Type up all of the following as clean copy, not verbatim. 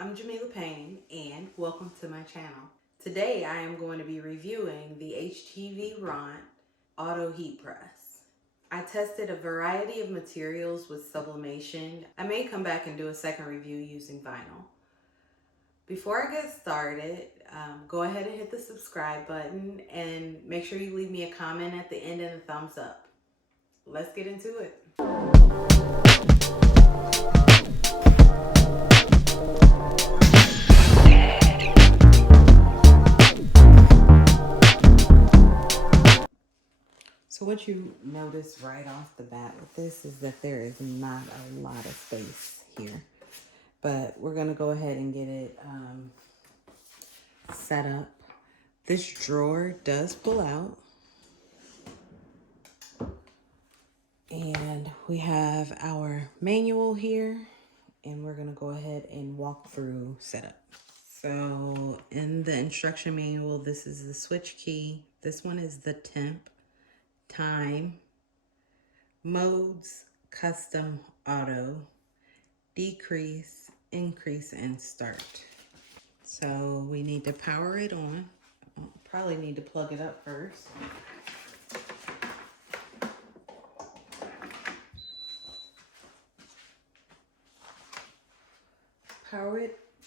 I'm Jamila Payne and welcome to my channel. Today I am going to be reviewing the HTVRont Auto Heat Press. I tested a variety of materials with sublimation. I may come back and do a second review using vinyl. Before I get started, go ahead and hit the subscribe button and make sure you leave me a comment at the end and a thumbs up. Let's get into it. So what you notice right off the bat with this is that there is not a lot of space here. But we're going to go ahead and get it set up. This drawer does pull out. And we have our manual here. And we're going to go ahead and walk through setup. So in the instruction manual, this is the switch key. This one is the temp, time, modes, custom, auto, decrease, increase, and start. So we need to power it on. I'll probably need to plug it up first.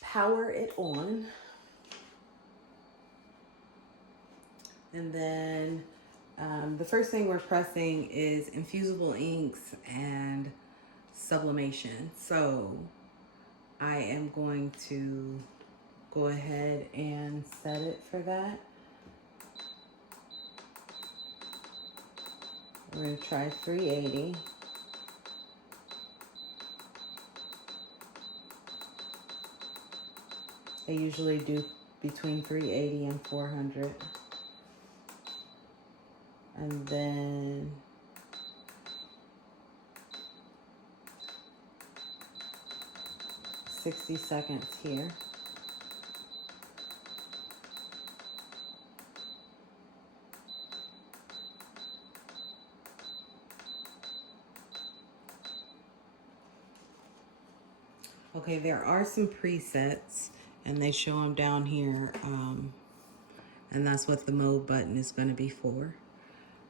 Power it on. And then the first thing we're pressing is Infusible inks and sublimation. So I am going to go ahead and set it for that. We're going to try 380. I usually do between 380 and 400. And then $60 seconds here. Okay, there are some presets and they show them down here, and that's what the mode button is going to be for.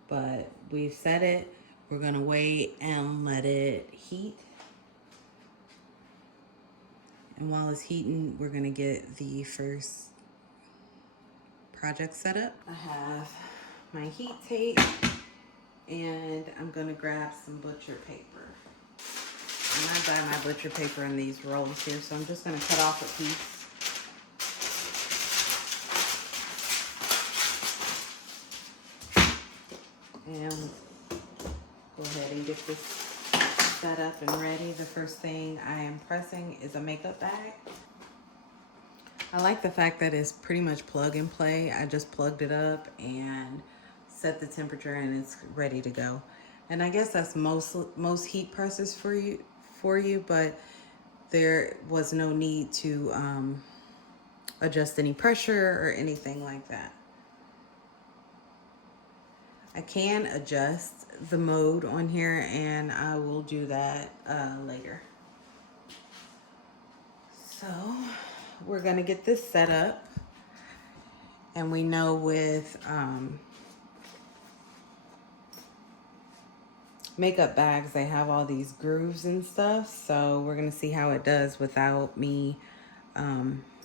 But we've set it. We're going to wait and let it heat. And while it's heating, we're going to get the first project set up. I have my heat tape and I'm going to grab some butcher paper. And I buy my butcher paper in these rolls here, so I'm just going to cut off a piece. And go ahead and get this set up and ready. The first thing I am pressing is a makeup bag. I like the fact that it's pretty much plug and play. I just plugged it up and set the temperature and it's ready to go. And I guess that's most heat presses for you, but there was no need to adjust any pressure or anything like that. I can adjust the mode on here and I will do that later. So we're gonna get this set up, and we know with makeup bags they have all these grooves and stuff, so we're gonna see how it does without me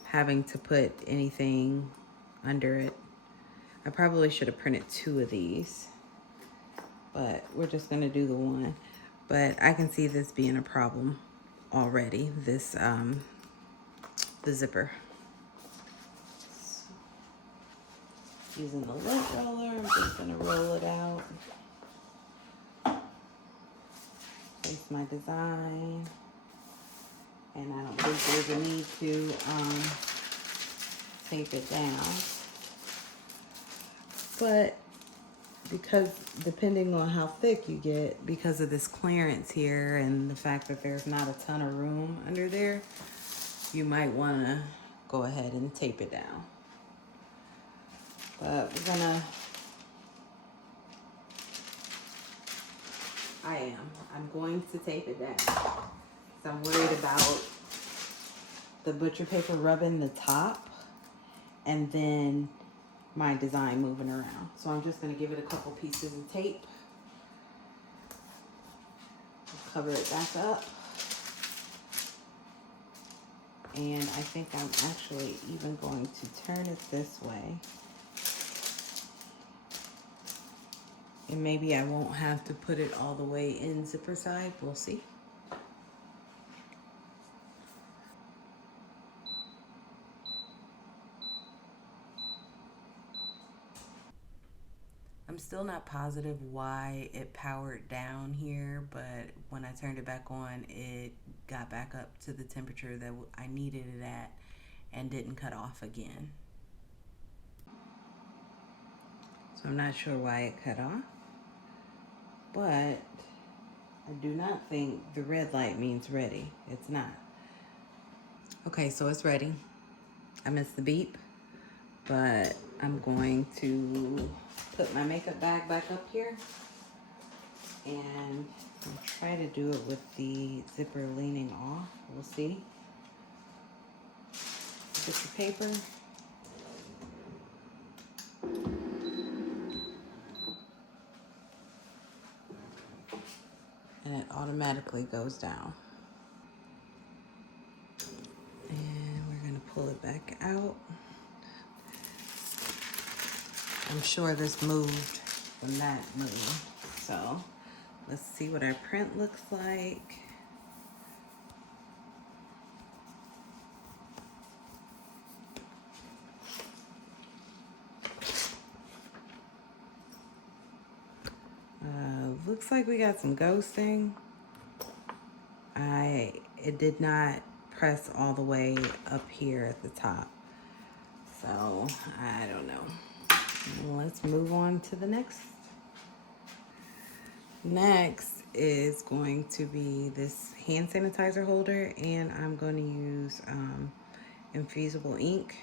having to put anything under it. I probably should have printed 2 of these, but we're just gonna do the one. But I can see this being a problem already, this the zipper. So, using the lint roller, I'm just gonna roll it out. Place my design. And I don't think there's a need to tape it down. But because depending on how thick you get, because of this clearance here and the fact that there's not a ton of room under there, you might want to go ahead and tape it down. But I'm going to tape it down. So I'm worried about the butcher paper rubbing the top and then my design moving around. So I'm just going to give it a couple pieces of tape. Cover it back up. And I think I'm actually even going to turn it this way. And maybe I won't have to put it all the way in zipper side. We'll see. I'm still not positive why it powered down here, but when I turned it back on, it got back up to the temperature that I needed it at and didn't cut off again. So I'm not sure why it cut off, but I do not think the red light means ready. It's not. Okay, so it's ready. I missed the beep, but I'm going to put my makeup bag back up here and I'll try to do it with the zipper leaning off. We'll see. Get your paper. And it automatically goes down. And we're gonna pull it back out. I'm sure this moved when that moved. So let's see what our print looks like. Looks like we got some ghosting. It did not press all the way up here at the top. So I don't know. Let's move on to the next. Next is going to be this hand sanitizer holder, and I'm going to use Infusible ink.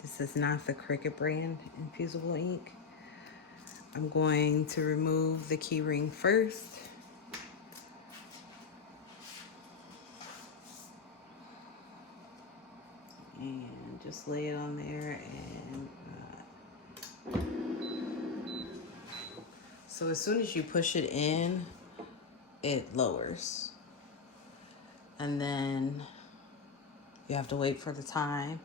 This is not the Cricut brand Infusible ink. I'm going to remove the key ring first. And just lay it on there and so as soon as you push it in, it lowers. And then you have to wait for the time.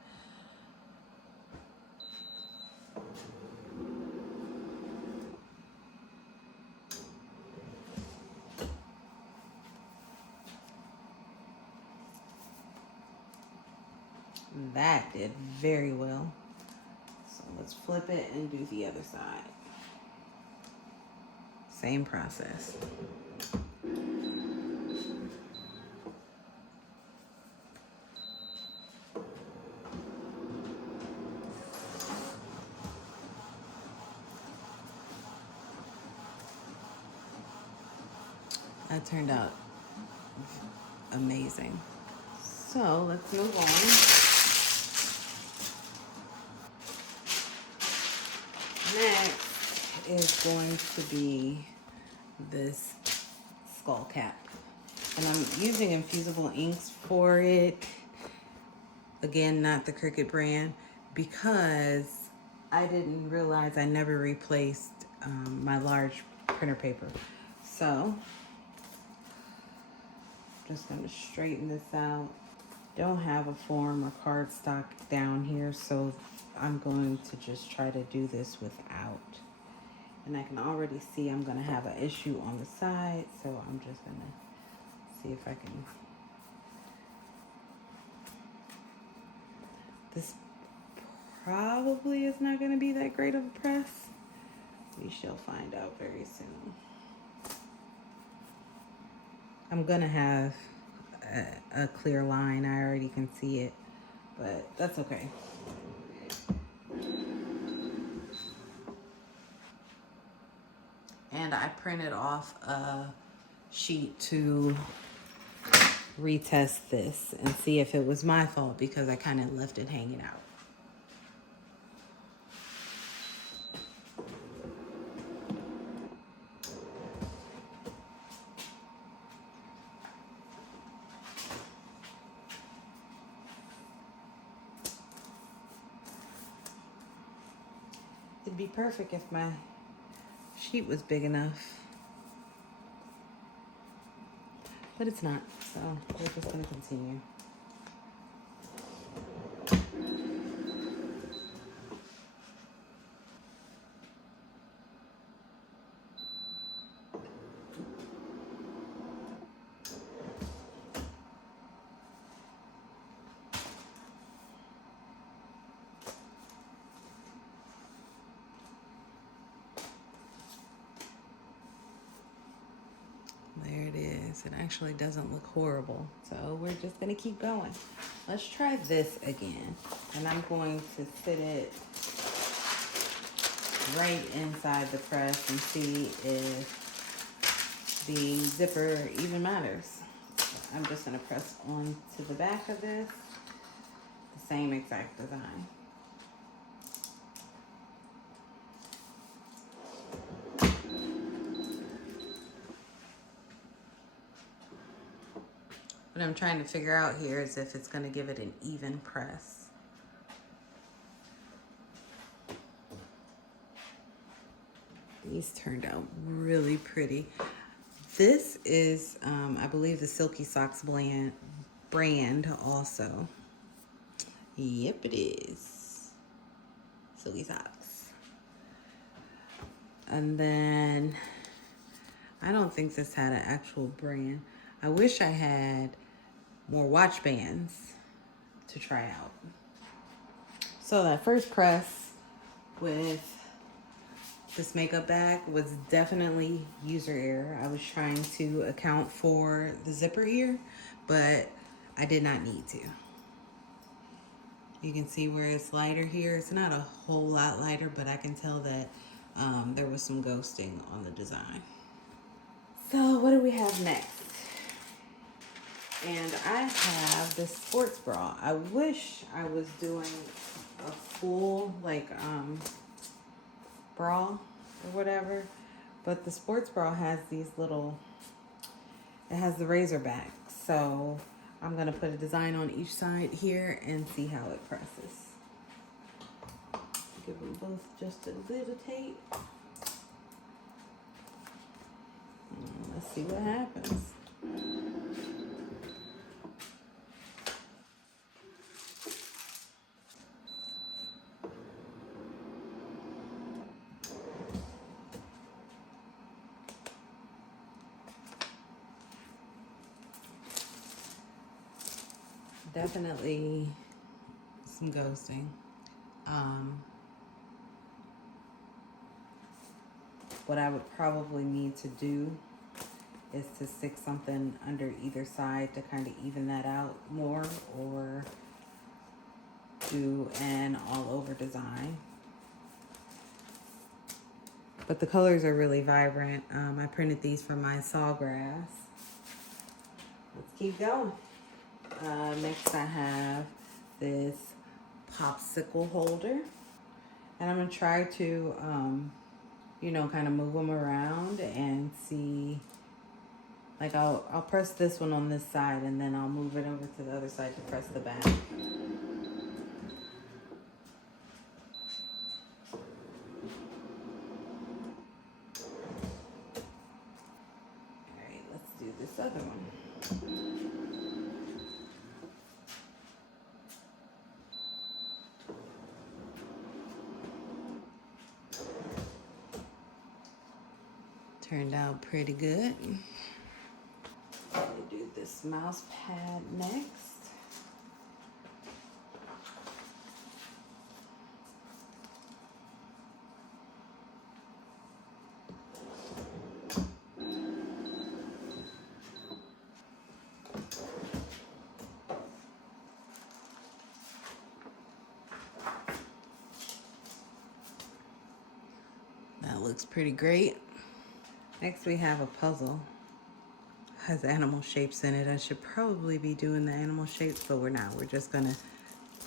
That did very well. So let's flip it and do the other side. Same process. That turned out amazing. So let's move on. Next is going to be this skull cap. And I'm using Infusible inks for it. Again, not the Cricut brand, because I didn't realize I never replaced my large printer paper. So, just gonna straighten this out. Don't have a form or cardstock down here, so I'm going to just try to do this without. And I can already see I'm gonna have an issue on the side, so I'm just gonna see if I can. This probably is not gonna be that great of a press. We shall find out very soon. I'm gonna have a clear line. I already can see it, but that's okay. And I printed off a sheet to retest this and see if it was my fault, because I kind of left it hanging out. It'd be perfect if my sheet was big enough. But it's not, so we're just gonna continue. There it is. It actually doesn't look horrible. So we're just gonna keep going. Let's try this again. And I'm going to sit it right inside the press and see if the zipper even matters. I'm just gonna press on to the back of this, the same exact design. What I'm trying to figure out here is if it's gonna give it an even press. These turned out really pretty. This is, I believe, the Silky Socks brand also. Yep, it is. Silky Socks. And then, I don't think this had an actual brand. I wish I had more watch bands to try out. So that first press with this makeup bag was definitely user error. I was trying to account for the zipper here, but I did not need to. You can see where it's lighter here. It's not a whole lot lighter, but I can tell that there was some ghosting on the design. So what do we have next? And I have this sports bra. I wish I was doing a full bra or whatever, but the sports bra has these little, it has the razor back. So I'm gonna put a design on each side here and see how it presses. Give them both just a little tape. Let's see what happens. Definitely some ghosting. What I would probably need to do is to stick something under either side to kind of even that out more, or do an all over design. But the colors are really vibrant. I printed these from my sawgrass. Let's keep going. Next I have this popsicle holder, and I'm gonna try to you know, kind of move them around and see, like I'll press this one on this side and then I'll move it over to the other side to press the back. Alright, let's do this other one. Turned out pretty good. Let me do this mouse pad next. That looks pretty great. Next we have a puzzle. Has animal shapes in it. I should probably be doing the animal shapes, but we're not. We're just gonna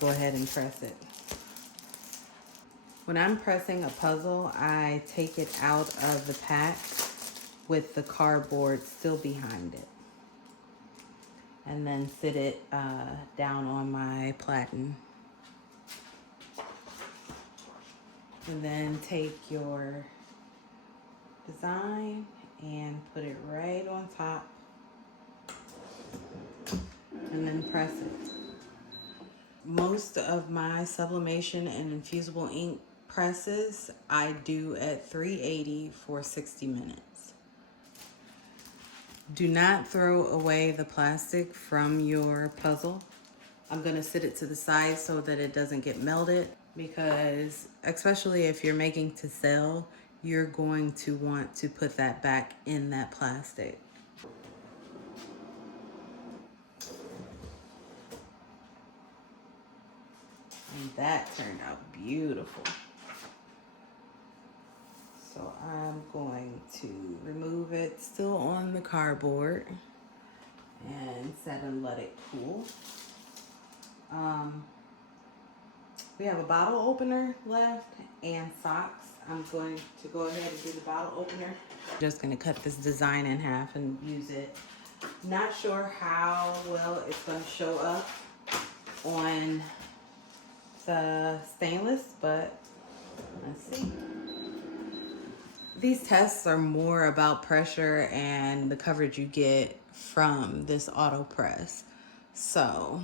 go ahead and press it. When I'm pressing a puzzle, I take it out of the pack with the cardboard still behind it, and then sit it down on my platen. And then take your design and put it right on top, and then press it. Most of my sublimation and infusible ink presses I do at 380 for 60 minutes. Do not throw away the plastic from your puzzle. I'm gonna sit it to the side so that it doesn't get melted, because especially if you're making to sell, you're going to want to put that back in that plastic. And that turned out beautiful. So I'm going to remove it, still on the cardboard, and set and let it cool. We have a bottle opener left and socks. I'm going to go ahead and do the bottle opener. Just gonna cut this design in half and use it. Not sure how well it's gonna show up on the stainless, but let's see. These tests are more about pressure and the coverage you get from this auto press. So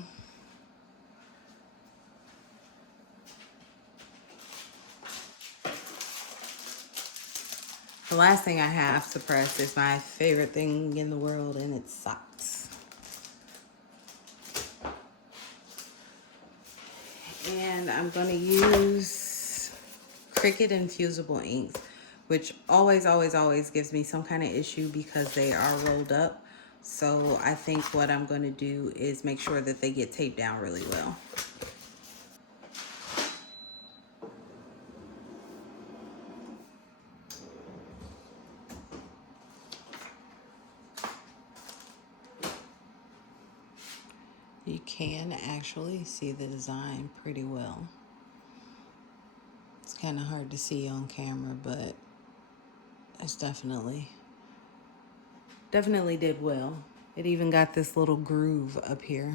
the last thing I have to press is my favorite thing in the world, and it's socks. And I'm gonna use Cricut Infusible inks, which always gives me some kind of issue because they are rolled up. So I think what I'm gonna do is make sure that they get taped down really well. You can actually see the design pretty well. It's kind of hard to see on camera, but it's definitely did well. It even got this little groove up here.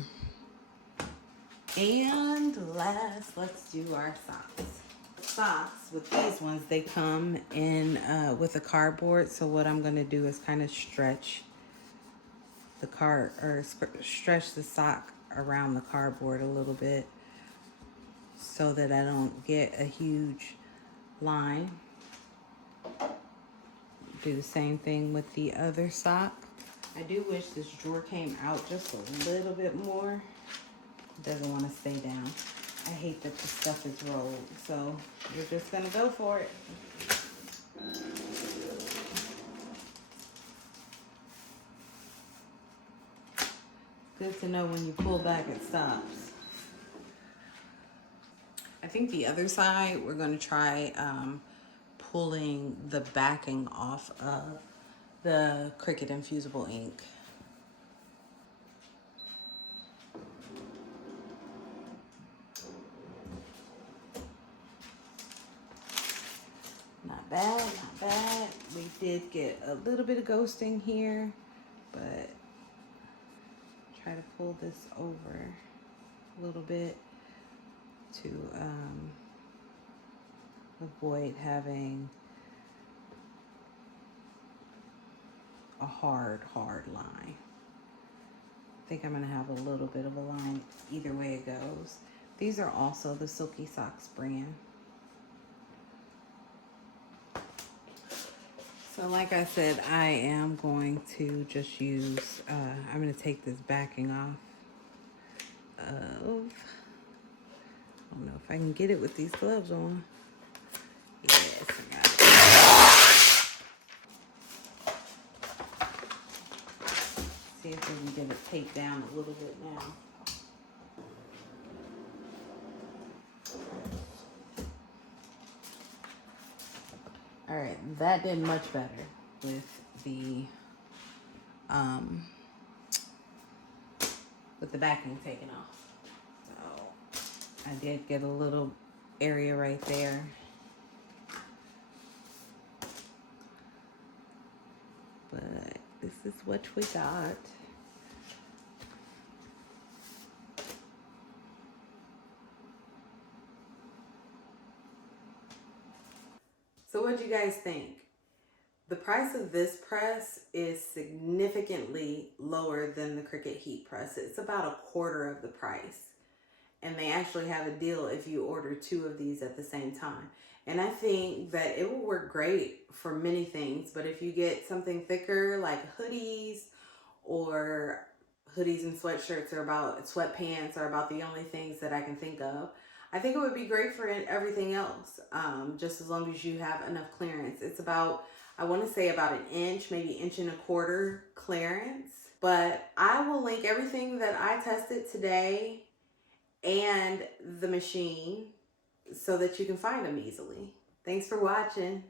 And last, let's do our socks. Socks with these ones, they come in with a cardboard. So what I'm gonna do is kind of stretch the stretch the sock around the cardboard a little bit so that I don't get a huge line. Do the same thing with the other sock. I do wish this drawer came out just a little bit more. It doesn't want to stay down. I hate that the stuff is rolled, so you're just gonna go for it. Good to know when you pull back, it stops. I think the other side, we're gonna try pulling the backing off of the Cricut Infusible ink. Not bad, not bad. We did get a little bit of ghosting here, but try to pull this over a little bit to avoid having a hard line. I think I'm gonna have a little bit of a line either way it goes. These are also the Silky Socks brand. So like I said, I am going to just use, I'm gonna take this backing off of, I don't know if I can get it with these gloves on. Yes, I got it. See if we can get it taped down a little bit now. All right, that did much better with the backing taken off. So I did get a little area right there. But this is what we got. So what do you guys think? The price of this press is significantly lower than the Cricut Heat Press. It's about a quarter of the price. And they actually have a deal if you order 2 of these at the same time. And I think that it will work great for many things, but if you get something thicker like hoodies, or hoodies and sweatshirts sweatpants are about the only things that I can think of. I think it would be great for everything else, just as long as you have enough clearance. It's about, I want to say about 1 inch, maybe 1.25 inch clearance. But I will link everything that I tested today and the machine so that you can find them easily. Thanks for watching.